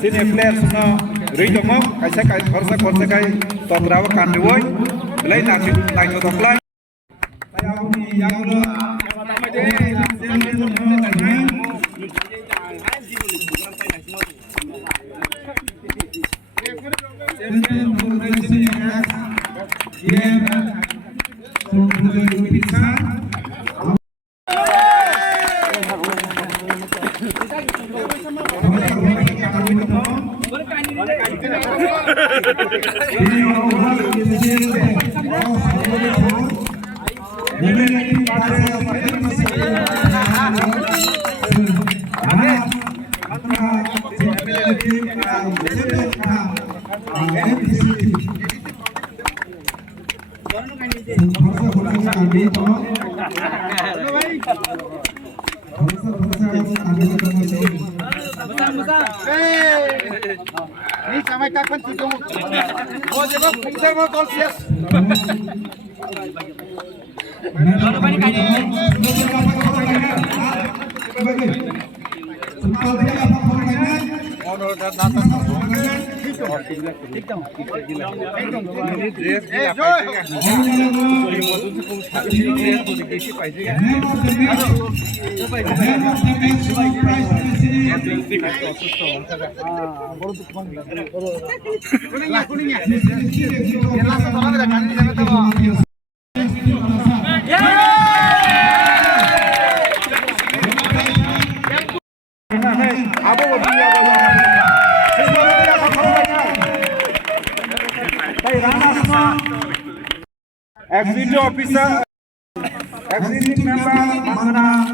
sini players na ring dong kaisa kai korsa kai totrawa kanduoi belai nak toklai saya ni yang lo Ini sampai kapan sih kamu? Oh, jawab, saya mau call sias. Kalau balik aja. Executive officer, executive member, mana?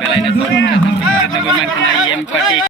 Belain itu, itu memang kena IM